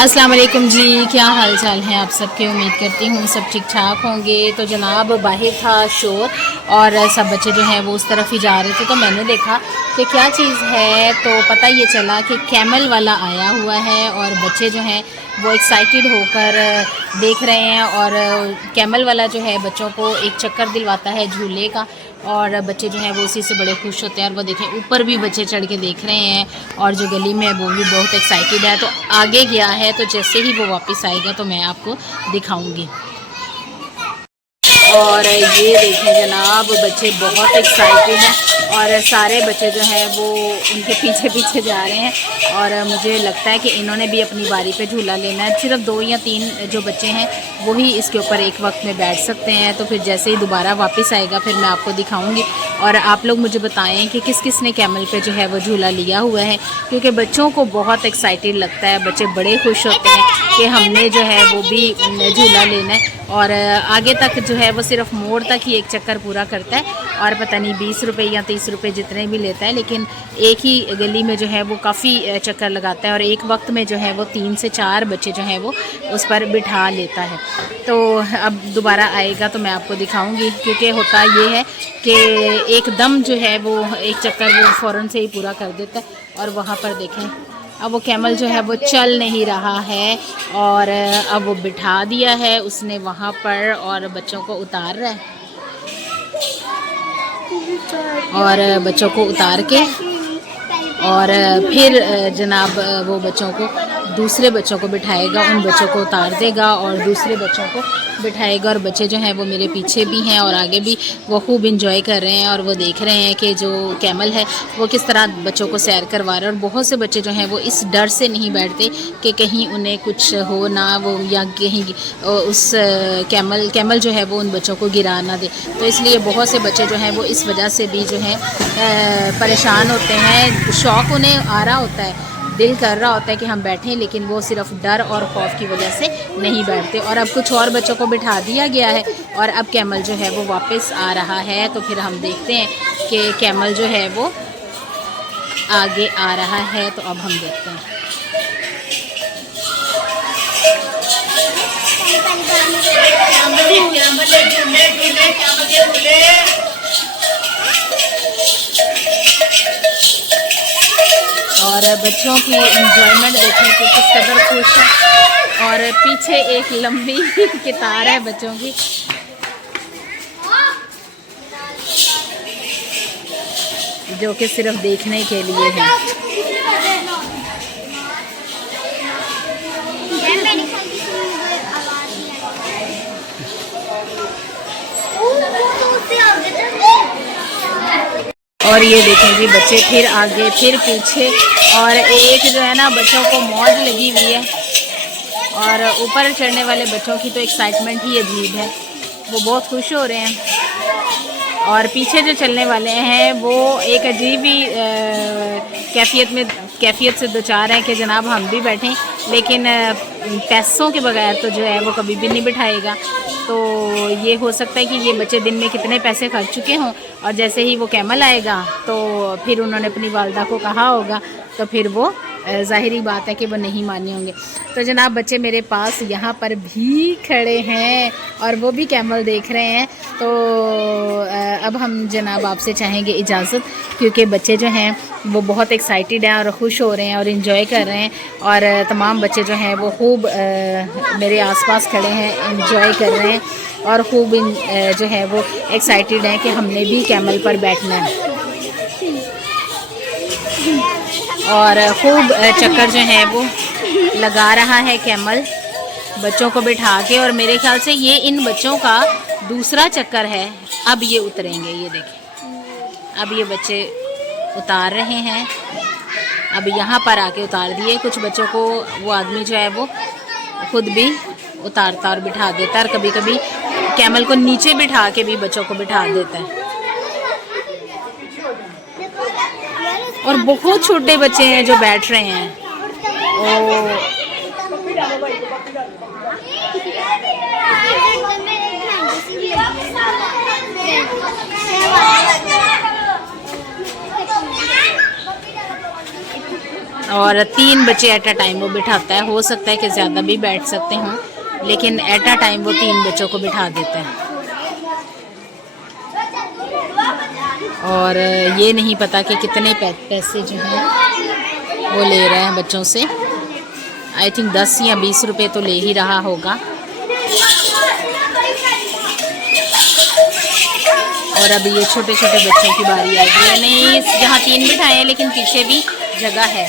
अस्सलाम वालेकुम जी, क्या हाल चाल है आप सबके। उम्मीद करती हूँ सब ठीक ठाक होंगे। तो जनाब बाहर था शोर और सब बच्चे जो हैं वो उस तरफ ही जा रहे थे, तो मैंने देखा कि क्या चीज़ है। तो पता ये चला कि कैमल वाला आया हुआ है और बच्चे जो हैं वो एक्साइटेड होकर देख रहे हैं। और कैमल वाला जो है बच्चों को एक चक्कर दिलवाता है झूले का, और बच्चे जो हैं वो उसी से बड़े खुश होते हैं। और वो देखें ऊपर भी बच्चे चढ़ के देख रहे हैं, और जो गली में है वो भी बहुत एक्साइटेड है। तो आगे गया है, तो जैसे ही वो वापस आएगा तो मैं आपको दिखाऊंगी। और ये देखें जनाब, बच्चे बहुत एक्साइटेड हैं और सारे बच्चे जो हैं वो उनके पीछे पीछे जा रहे हैं। और मुझे लगता है कि इन्होंने भी अपनी बारी पे झूला लेना है। सिर्फ 2 या 3 जो बच्चे हैं वही इसके ऊपर एक वक्त में बैठ सकते हैं। तो फिर जैसे ही दोबारा वापस आएगा फिर मैं आपको दिखाऊंगी। और आप लोग मुझे बताएं कि किस किस ने कैमल पे जो है वो झूला लिया हुआ है, क्योंकि बच्चों को बहुत एक्साइटेड लगता है। बच्चे बड़े खुश होते हैं कि हमने जो है वो भी झूला लेना है। और आगे तक जो है वो सिर्फ मोड़ तक ही एक चक्कर पूरा करता है, और पता नहीं 20 रुपये या 30 रुपये जितने भी लेता है, लेकिन एक ही गली में जो है वो काफ़ी चक्कर लगाता है। और एक वक्त में जो है वो 3 से 4 बच्चे जो हैं वो उस पर बिठा लेता है। तो अब दोबारा आएगा तो मैं आपको दिखाऊंगी, क्योंकि होता ये है कि एकदम जो है वो एक चक्कर वो फ़ौरन से ही पूरा कर देता है। और वहाँ पर देखें, अब वो कैमल जो है वो चल नहीं रहा है, और अब वो बिठा दिया है उसने वहाँ पर, और बच्चों को उतार रहा है। और बच्चों को उतार के और फिर जनाब वो बच्चों को, दूसरे बच्चों को बिठाएगा, उन बच्चों को उतार देगा और दूसरे बच्चों को बिठाएगा। और बच्चे जो हैं वो मेरे पीछे भी हैं और आगे भी वो खूब इंजॉय कर रहे हैं, और वो देख रहे हैं कि जो कैमल है वो किस तरह बच्चों को सैर करवा रहा है। और बहुत से बच्चे जो हैं वो इस डर से नहीं बैठते कि कहीं उन्हें कुछ हो ना, वो या कहीं उस कैमल जो है वो उन बच्चों को गिरा ना दे। तो इसलिए बहुत से बच्चे जो हैं वो इस वजह से भी जो है परेशान होते हैं। शौक़ उन्हें आ रहा होता है, दिल कर रहा होता है कि हम बैठें, लेकिन वो सिर्फ डर और खौफ की वजह से नहीं बैठते। और अब कुछ और बच्चों को बिठा दिया गया है और अब कैमल जो है वो वापस आ रहा है। तो फिर हम देखते हैं कि कैमल जो है वो आगे आ रहा है। तो अब हम देखते हैं। और बच्चों की एंजॉयमेंट देखें कि किस कदर खुश है। और पीछे एक लंबी कतार है बच्चों की। जो कि सिर्फ देखने के लिए है। और ये देखें जी, बच्चे फिर आगे फिर पीछे, और एक जो है ना बच्चों को मौज लगी हुई है। और ऊपर चढ़ने वाले बच्चों की तो एक्साइटमेंट ही अजीब है, वो बहुत खुश हो रहे हैं। और पीछे जो चलने वाले हैं वो एक अजीब ही कैफियत से दो चार हैं कि जनाब हम भी बैठें, लेकिन पैसों के बगैर तो जो है वो कभी भी नहीं बिठाएगा। तो ये हो सकता है कि ये बच्चे दिन में कितने पैसे खर्च चुके हों, और जैसे ही वो कैमल आएगा तो फिर उन्होंने अपनी वालदा को कहा होगा, तो फिर वो ज़ाहिरी बात है कि वो नहीं माने होंगे। तो जनाब बच्चे मेरे पास यहाँ पर भी खड़े हैं और वो भी कैमल देख रहे हैं। तो अब हम जनाब आपसे चाहेंगे इजाज़त, क्योंकि बच्चे जो हैं वो बहुत एक्साइटेड हैं और ख़ुश हो रहे हैं और इन्जॉय कर रहे हैं। और तमाम बच्चे जो हैं वो खूब मेरे आसपास खड़े हैं, इन्जॉय कर रहे हैं और खूब जो है वो एक्साइटेड हैं कि हमने भी कैमल पर बैठना है। और खूब चक्कर जो है वो लगा रहा है कैमल बच्चों को बिठा के। और मेरे ख्याल से ये इन बच्चों का दूसरा चक्कर है। अब ये उतरेंगे, ये देखें, अब ये बच्चे उतार रहे हैं। अब यहाँ पर आके उतार दिए। कुछ बच्चों को वो आदमी जो है वो खुद भी उतारता और बिठा देता है, और कभी कभी कैमल को नीचे बिठा के भी बच्चों को बिठा देता है। और बहुत छोटे बच्चे हैं जो बैठ रहे हैं। और 3 बच्चे एट अ टाइम वो बिठाता है। हो सकता है कि ज़्यादा भी बैठ सकते हों, लेकिन एट अ टाइम वो 3 बच्चों को बिठा देता है। और ये नहीं पता कि कितने पैसे जो हैं वो ले रहे हैं बच्चों से। आई थिंक 10 या 20 रुपए तो ले ही रहा होगा। और अभी ये छोटे छोटे बच्चों की बारी आई है। मैंने यहाँ 3 बिठाए हैं, लेकिन पीछे भी जगह है।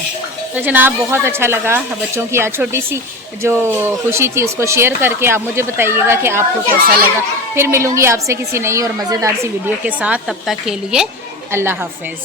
तो जनाब बहुत अच्छा लगा बच्चों की आज छोटी सी जो खुशी थी उसको शेयर करके। आप मुझे बताइएगा कि आपको कैसा लगा। फिर मिलूँगी आपसे किसी नई और मज़ेदार सी वीडियो के साथ। तब तक के लिए अल्लाह हाफ़िज़।